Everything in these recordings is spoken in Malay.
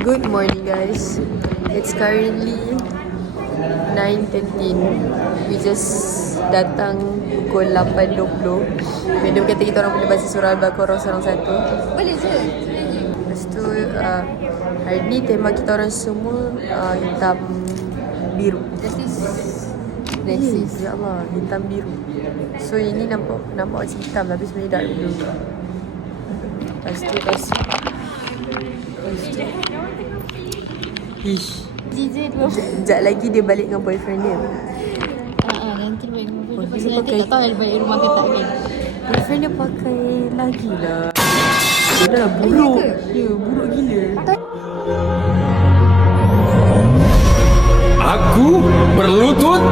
Good morning guys. It's currently 9:13. We just datang pukul 8.20. Madam kata kita orang boleh baca surah Al-Baqarah seorang satu. Boleh je. Lepas tu hari ni tema kita orang semua hitam biru. Nesis. Ya Allah, hitam biru. So ini nampak macam hitam tapi sebenarnya dark blue. Lepas tu Ish. DJ tu. Sekejap lagi dia balik dengan boyfriend dia. Nanti balik dengan boyfriend dia. Pasal nanti tak tahu dia balik rumah ke tak kan. Boyfriend dia pakai lagi lah. Dia dah buruk. Ya, buruk gila. Aku berlutut.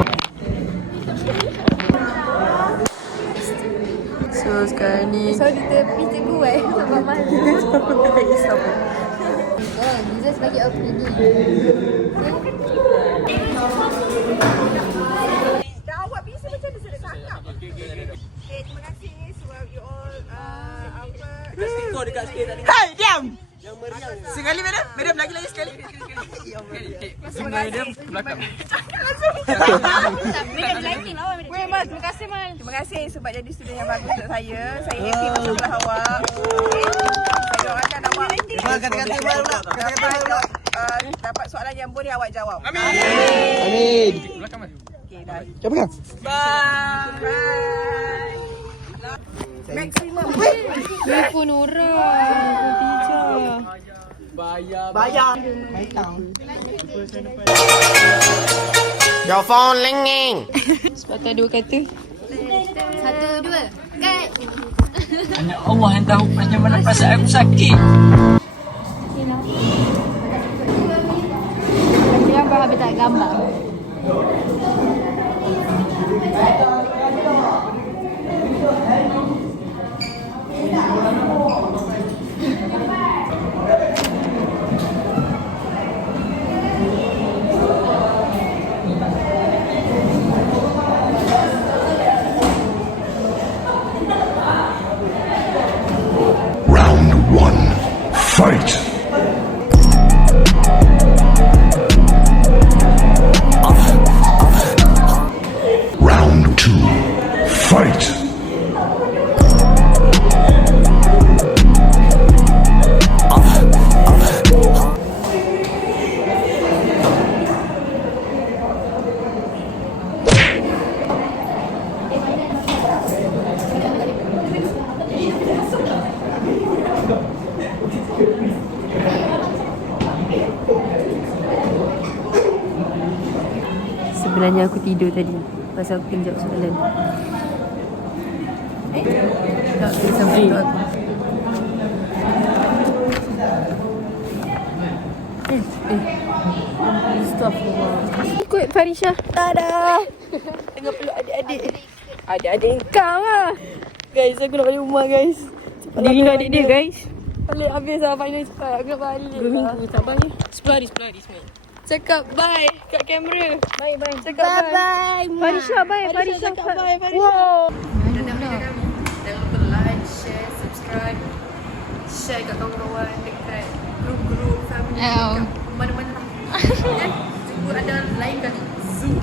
So sekarang ni So di tepi cikgu sebab malu. Sama. Oh, DJ sebagai apa ni? Awak bisa macam tu sudah cakap. Okay, terima kasih sebab you all Kau dekat sikit tadi. Hai, diam. Yang meriah. Sekali madam, madam lagi sekali. Madam belakang. Weh, Mas, terima kasih, Mas. Terima kasih sebab jadi student yang bagus untuk saya. Saya happy bersama awak. Saya doakan awak. Kata-kata baru nak. Dapat soalan yang boleh awak jawab. Amin. Belakang Mas. Okay, dah. Siapa kan? Bye. Bye. Maximum. Telefon orang. Bayar. Your phone ringing. sepatah dua kata. 1, 2. Kat. Hanya Allah yang tahu macam mana perasaan aku sakit. Gambar habis tak gambar. Round 1. Fight! Round 2. Fight! Sebenarnya aku tidur tadi pasal aku kena jawab soalan. Tak bisa buat aku. Astagfirullah. Ikut Farisha. Tada. Tengah peluk adik-adik. Adik-adik kau lah. Guys, aku nak balik rumah guys. Dia rindu adik dia guys. Balik habis lah final cepat. Aku nak balik lah. 2 minggu tak balik. 10 hari semua. Cakap bye kat kamera. Bye. Cakap bye. Farisha bye. Farisha cakap bye. Wow. Jangan lupa like, share, subscribe. Share kat kawan-kawan, dekat grup-grup family, dekat mana-mana. Tunggu ada lain kali. Zoom.